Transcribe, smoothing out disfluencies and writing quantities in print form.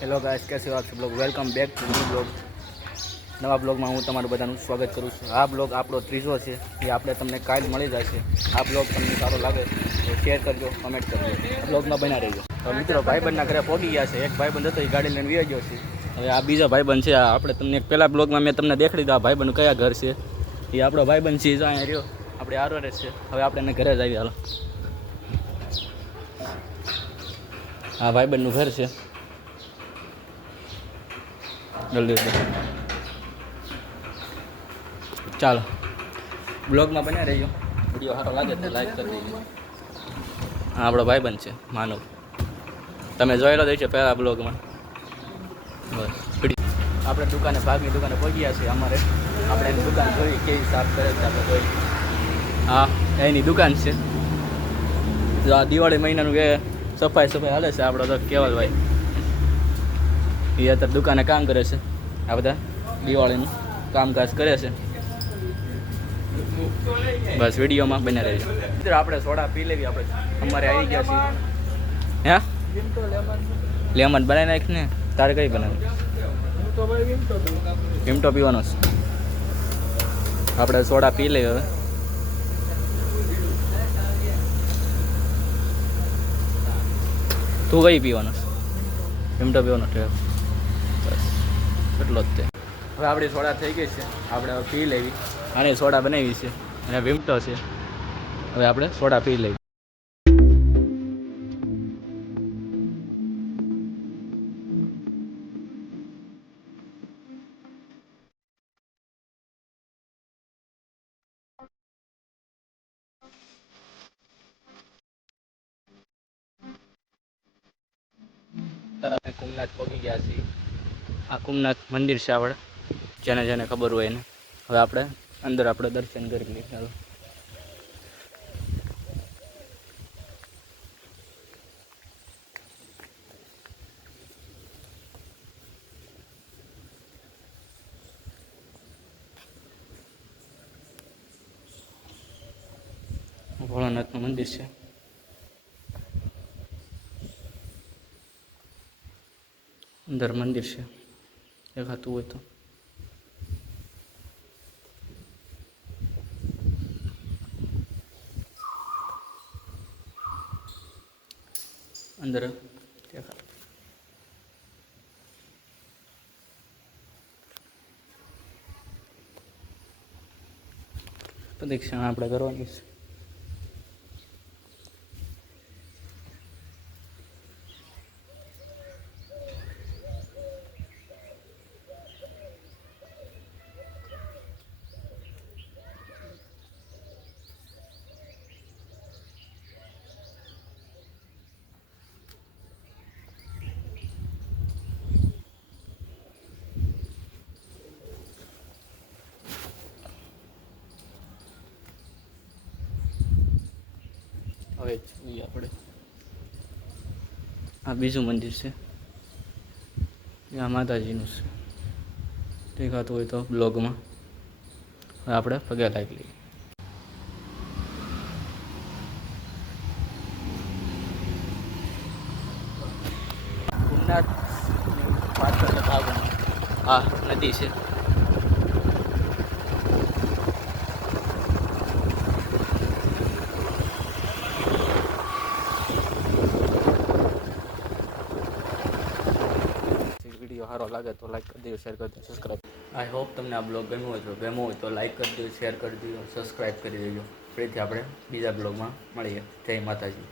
Hello guys, कैसे हो आप सब लोग। Welcome back to new blog. નવા બ્લોગમાં હું તમારું બધાનું સ્વાગત કરું છું। આ બ્લોગ આપણો ત્રીજો છે, એ આપણે તમને કાલ મળી જશે। આ બ્લોગ તમને સારો લાગે તો શેર કરજો, કમેન્ટ કરજો, આ બ્લોગમાં બના રહેજો। તો મિત્રો, ભાઈબંધના ઘરે પહોંચી ગયા છે। એક ભાઈબંધ હતો, એ ગાડી લઈને વી ગયો છે। હવે આ બીજા ભાઈબંધ છે। આપણે તમને પહેલા બ્લોગમાં મેં તમને દેખાડી દીધા ભાઈબંધ કયા ઘર છે। એ આપણો ભાઈબંધ છે, અહીંયા રહ્યો, આપણે આરો રહે છે। હવે આપણે એને ઘરે જ આવી હાલો। આ ભાઈબંધનું ઘર છે, જલ્દી ચાલો બ્લોગમાં બન્યા રહીજો। વિડીયો સારો લાગે તો લાઈક કરી દેજો। હા, આપણો ભાઈબંધ છે માનવ, તમે જોયેલો જ છે પહેલા બ્લોગમાં। બસ આપણે દુકાને ભાગની દુકાને પહોંચી ગયા છે। અમારે આપણે એની દુકાન જોઈ કેવી સાફ કરે છે, આપણે જોઈ। હા, એની દુકાન છે। આ દિવાળી મહિનાનું કે સફાઈ હાલે છે। આપણો તો કેવલભાઈ એ અત્યારે દુકાને કામ કરે છે। આ બધા દિવાળીનું કામકાજ કરે છે। બસ વિડીયોમાં બન્યા રહેજો। મિત્રો, આપણે સોડા પી લેવી। આપણે અમારે આવી ગયા છીએ। હે લેમન બનાવી નાખ ને, તારે કઈ બનાવી? વિમટો પીવાનો છે। આપણે સોડા પી લઈએ હવે। તું કઈ પીવાનો છે? વિમટો પીવાનો છે, બસ એટલો જ તે। હવે આપણી સોડા થઈ ગઈ છે, આપણે હવે પી લેવી। અને સોડા બનાવી છે અને વિમટો છે। હવે આપણે સોડા પી લેવી। અમે કુમનાથ પહોંચી ગયા છીએ। આ કુમનાથ મંદિર છે આપણે, જેને જેને ખબર હોય એને। હવે આપણે અંદર આપણે દર્શન કરી લઈએ ચાલો। ભોળાનાથનું મંદિર છે। અંદર મંદિર છે, દેખાતું હોય તો। અંદર દેખા પ્રદક્ષિણા આપણે કરવાની છે। હવે જોઈએ આપણે આ બીજું મંદિર છે, ત્યાં માતાજીનું છે, દેખાતું હોય તો બ્લોગમાં। હવે આપણે પગે લાગી લઈએ। કુમનાથ પાછળના ભાગમાં આ નદી છે। વિડીયો સારો લાગે તો લાઈક કરી દેજો, શેર કરી દેજો, સબસ્ક્રાઈબ। આઈ હોપ તમને આ બ્લોગ ગમ્યો હોય તો લાઈક કરી દેજો, શેર કરી દેજો, સબસ્ક્રાઈબ કરી દેજો। ફરીથી આપણે બીજા બ્લોગમાં મળીએ। જય માતાજી।